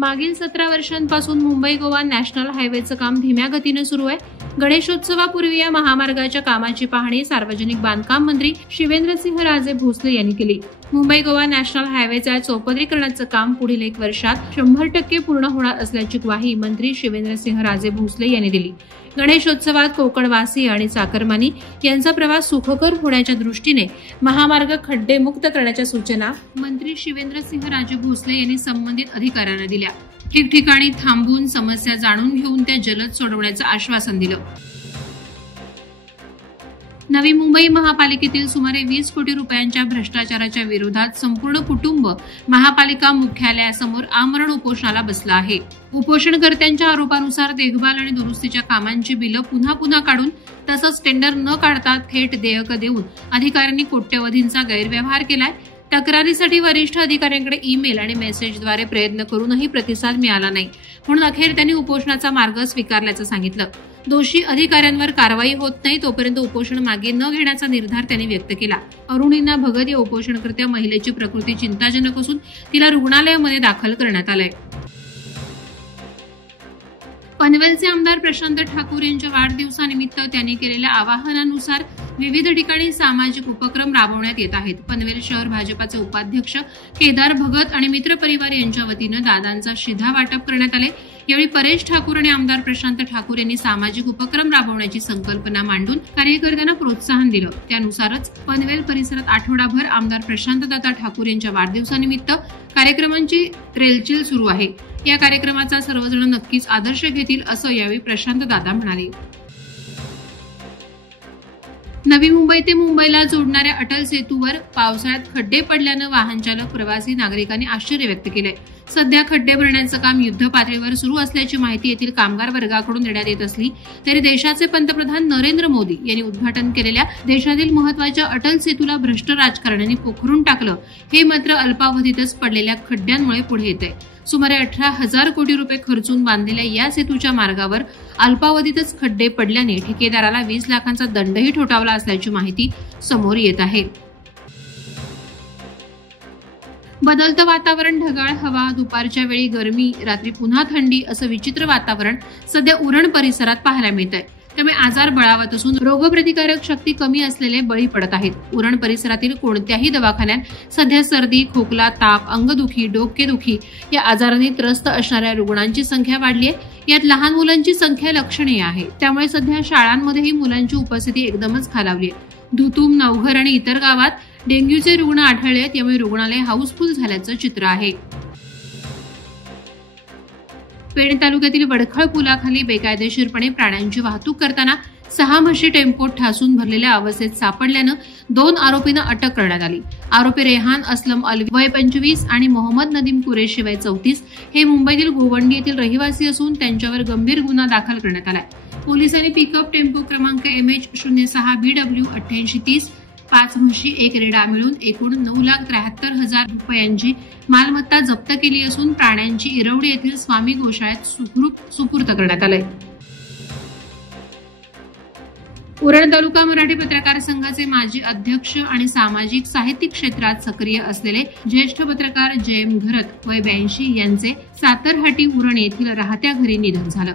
मागील 17 वर्षांपासून मुंबई गोवा नॅशनल हायवेचं काम धीम्या गतीने सुरू आहे. गणेशोत्सवापूर्वी या महामार्गाच्या कामाची पाहणी सार्वजनिक बांधकाम मंत्री शिवेंद्रसिंहराजे भोसले यांनी केली. मुंबई गोवा नॅशनल हायवेच्या चौपदरीकरणाचं काम पुढील 1 वर्षात 100% पूर्ण होणार असल्याची ग्वाही मंत्री शिवेंद्रसिंहराजे भोसले यांनी दिली. गणेशोत्सवात कोकणवासी आणि चाकरमानी यांचा प्रवास सुखकर होण्याच्या दृष्टीने महामार्ग खड्डेमुक्त करण्याच्या सूचना मंत्री शिवेंद्रसिंहराजे भोसले यांनी संबंधित अधिकाऱ्यांना दिल्या. ठिकठिकाणी थांबून समस्या जाणून घेऊन त्या जलद सोडवण्याचं आश्वासन दिलं. नवी मुंबई महापालिकेतील सुमारे 20 कोटी रुपयांच्या भ्रष्टाचाराच्या विरोधात संपूर्ण कुटुंब महापालिका मुख्यालयासमोर आमरण उपोषणाला बसलं आहे. उपोषणकर्त्यांच्या आरोपानुसार देखभाल आणि दुरुस्तीच्या कामांची बिलं पुन्हा काढून तसंच टेंडर न काढता थेट देयक देऊन अधिकाऱ्यांनी कोट्यवधींचा गैरव्यवहार केलाय. तक्रारीसाठी वरिष्ठ अधिकाऱ्यांकडे ईमेल आणि मेसेजद्वारे प्रयत्न करूनही प्रतिसाद मिळाला नाही, म्हणून अखेर त्यांनी उपोषणाचा मार्ग स्वीकारल्याचं सांगितलं. दोषी अधिकाऱ्यांवर कारवाई होत नाही तोपर्यंत उपोषण मागे न घेण्याचा निर्धार त्यांनी व्यक्त केला. अरुणिना भगत या उपोषणकर्त्या महिलेची प्रकृती चिंताजनक असून तिला रुग्णालयामध्ये दाखल करण्यात आलंय. पनवेलचे आमदार प्रशांत ठाकूर यांच्या वाढदिवसानिमित्त त्यांनी केलेल्या आवाहनानुसार विविध ठिकाणी सामाजिक उपक्रम राबवण्यात येत आहेत. पनवेल शहर भाजपाचे उपाध्यक्ष केदार भगत आणि मित्र परिवार यांच्या वतीनं दादांचा शिधा वाटप करण्यात आले. यावेळी परेश ठाकूर आणि आमदार प्रशांत ठाकूर यांनी सामाजिक उपक्रम राबवण्याची संकल्पना मांडून कार्यकर्त्यांना प्रोत्साहन दिलं. त्यानुसारच पनवेल परिसरात आठवडाभर आमदार प्रशांतदादा ठाकूर यांच्या वाढदिवसानिमित्त कार्यक्रमांची रेलचेल सुरू आहे. या कार्यक्रमाचा सर्वजण नक्कीच आदर्श घेतील असं यावेळी प्रशांतदादा म्हणाले. नवी मुंबई ते मुंबईला जोडणाऱ्या अटल सेतूवर पावसाळ्यात खड्डे पडल्यानं वाहनचालक, प्रवासी, नागरिकांनी आश्चर्य व्यक्त केलंय. सध्या खड्डे भरण्याचं काम युद्ध पातळीवर सुरू असल्याची माहिती येथील कामगार वर्गाकडून देण्यात येत असली तरी देशाचे पंतप्रधान नरेंद्र मोदी यांनी उद्घाटन केलेल्या देशातील महत्वाच्या अटल सेतूला भ्रष्ट राजकारण्यांनी पोखरून टाकलं. हे मात्र अल्पावधीतच पडलेल्या खड्ड्यांमुळे पुढे येतंय. सुमारे 18,000 कोटी रुपये खर्चून बांधलेल्या या सेतूच्या मार्गावर अल्पावधीतच खड्डे पडल्याने ठेकेदाराला 20 लाखांचा दंडही ठोठावला असल्याची माहिती समोर येत आहे. बदलतं वातावरण, ढगाळ हवा, दुपारच्या वेळी गरमी, रात्री पुन्हा थंडी असं विचित्र वातावरण सध्या उरण परिसरात पाहायला मिळत आहे. त्यामुळे आजार बळावत असून रोगप्रतिकारक शक्ती कमी असलेले बळी पडत आहेत. उरण परिसरातील कोणत्याही दवाखान्यात सध्या सर्दी, खोकला, ताप, अंगदुखी, डोकेदुखी या आजारांनी त्रस्त असणाऱ्या रुग्णांची संख्या वाढली आहे. यात लहान मुलांची संख्या लक्षणीय आहे. त्यामुळे सध्या शाळांमध्येही मुलांची उपस्थिती एकदमच खालावली आहे. धुतूम, नवघर आणि इतर गावात डेंग्यूचे रुग्ण आढळले आहेत. यामुळे रुग्णालय हाऊसफुल झाल्याचं चित्र आहे. पेण तालुक्यातील वडखळ पुलाखाली बेकायदेशीरपणे प्राण्यांची वाहतूक करताना 6 म्हशी टेम्पोत ठासून भरलेल्या अवस्थेत सापडल्यानं 2 आरोपींना अटक करण्यात आली. आरोपी रेहान असलम अलवी वय 25 आणि मोहम्मद नदीम कुरेशी वय 34 हे मुंबईतील गोवंडी येथील रहिवासी असून त्यांच्यावर गंभीर गुन्हा दाखल करण्यात आलाय. पोलिसांनी पिकअप टेम्पो क्रमांक MH06BW 8830 5 म्हशी, 1 रेडा मिळून एकूण 9,73,000 रुपयांची मालमत्ता जप्त केली असून प्राण्यांची इरवडी येथील स्वामी गोशाळेत सुपूर्द करण्यात आलंय. उरण तालुका मराठी पत्रकार संघाचे माजी अध्यक्ष आणि सामाजिक साहित्यिक क्षेत्रात सक्रिय असलेले ज्येष्ठ पत्रकार JM घरत वय 82 यांचे सातरहाटी उरण येथील राहत्या घरी निधन झालं.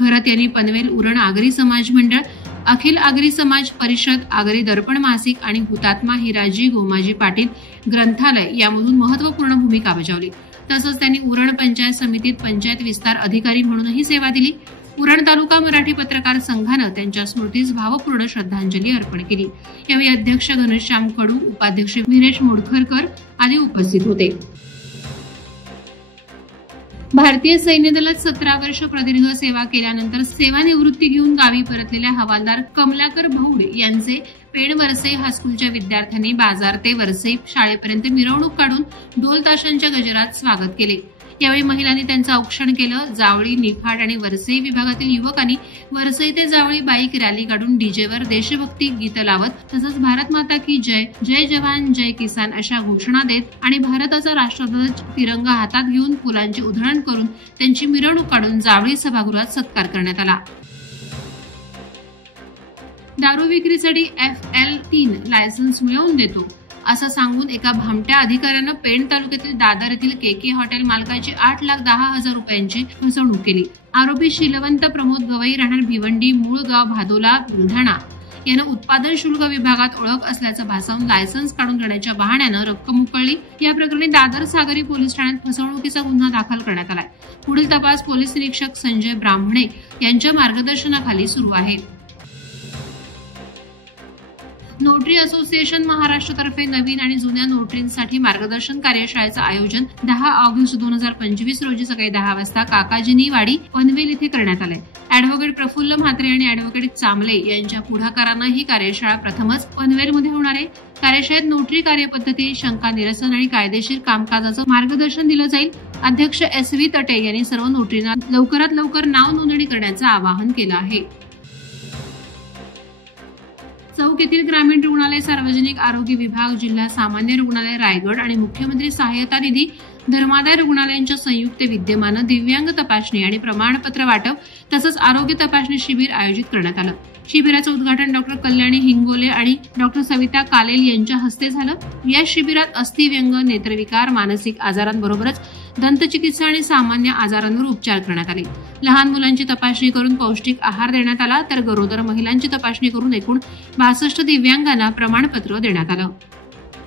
घरत यांनी पनवेल उरण आगरी समाज मंडळ, अखिल आगरी समाज परिषद, आगरी दर्पण मासिक आणि हुतात्मा हिराजी गोमाजी पाटील ग्रंथालय यामधून महत्वपूर्ण भूमिका बजावली. तसंच त्यांनी उरण पंचायत समितीत पंचायत विस्तार अधिकारी म्हणूनही सेवा दिली. उरण तालुका मराठी पत्रकार संघानं त्यांच्या स्मृतीस भावपूर्ण श्रद्धांजली अर्पण केली. यावेळी अध्यक्ष घनश्याम कडू, उपाध्यक्ष विरेश मोडखरकर आदी उपस्थित होते. भारतीय सैन्य दलात 17 वर्ष प्रदीर्घ सेवा केल्यानंतर सेवानिवृत्ती घेऊन गावी परतलेल्या हवालदार कमलाकर भौड यांचे पेण वरसई हायस्कूलच्या विद्यार्थ्यांनी बाजार ते वरसई शाळेपर्यंत मिरवणूक काढून ढोल ताशांच्या गजरात स्वागत केले. यावेळी महिलांनी त्यांचं औक्षण केलं. जावळी, निफाड आणि वरसई विभागातील युवकांनी वरसई ते जावळी बाईक रॅली काढून डीजेवर देशभक्ती गीतं लावत तसंच भारत माता की जय, जय जवान जय किसान अशा घोषणा देत आणि भारताचा राष्ट्रध्वज तिरंगा हातात घेऊन फुलांची उधळण करून त्यांची मिरवणूक काढून जावळी सभागृहात सत्कार करण्यात आला. दारू विक्रीसाठी FL3 लायसन्स मिळवून देतो असं सांगून एका भामट्या अधिकाऱ्यानं पेण तालुक्यातील दादर येथील केके हॉटेल मालकाची 8,10,000 रुपयांची फसवणूक केली। आरोपी शीलवंत प्रमोद गवई राहणार भिवंडी मूळ गाव भादोला बुलढाणा यानं उत्पादन शुल्क विभागात ओळख असल्याचं भासवून लायसन्स काढून देण्याच्या बहाण्यानं रक्कम उकळली। या प्रकरणी दादर सागरी पोलीस ठाण्यात फसवणुकीचा गुन्हा दाखल करण्यात आलाय। पुढील तपास पोलीस निरीक्षक संजय ब्राह्मणे यांच्या मार्गदर्शनाखाली सुरू आहे। नोटरी असोसिएशन महाराष्ट्रतर्फे नवीन आणि जुन्या नोटरींसाठी मार्गदर्शन कार्यशाळेचं आयोजन 10 ऑगस्ट 2025 रोजी सकाळी 10 वाजता काकाजीनी वाडी पनवेल येथे करण्यात आलंय। ॲडव्होकेट प्रफुल्ल म्हात्रे आणि ॲडव्होकेट चांबले यांच्या पुढाकारानं ही कार्यशाळा प्रथमच पनवेलमध्ये होणार आहे। कार्यशाळेत नोटरी कार्यपद्धती, शंका निरसन आणि कायदेशीर कामकाजाचं मार्गदर्शन दिलं जाईल। अध्यक्ष SV तटे यांनी सर्व नोटरींना लवकरात लवकर नाव नोंदणी करण्याचं आवाहन केलं आहे। चौक येथील ग्रामीण रुग्णालय, सार्वजनिक आरोग्य विभाग, जिल्हा सामान्य रुग्णालय रायगड आणि मुख्यमंत्री सहायता निधी धर्मादाय रुग्णालयांच्या संयुक्त विद्यमानं दिव्यांग तपासणी आणि प्रमाणपत्र वाटप तसंच आरोग्य तपासणी शिबिर आयोजित करण्यात आलं। शिबिराचं उद्घाटन डॉ. कल्याणी हिंगोले आणि डॉ. सविता कालेल यांच्या हस्ते झालं। या शिबिरात अस्थिव्यंग, नेत्रविकार, मानसिक आजारांबरोबरच दंतचिकित्सा आणि सामान्य आजारांवर उपचार करण्यात आले। लहान मुलांची तपासणी करून पौष्टिक आहार देण्यात आला, तर गरोदर महिलांची तपासणी करून एकूण 62 दिव्यांगांना प्रमाणपत्र देण्यात आलं।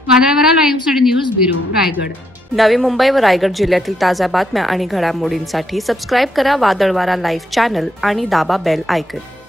वादळवारा लाईव्हसाठी न्यूज ब्युरो रायगड। नवी मुंबई व रायगड जिल्ह्यातील ताज्या बातम्या आणि घडामोडींसाठी सबस्क्राईब करा वादळवारा लाईव्ह चॅनल आणि दाबा बेल आयकॉन।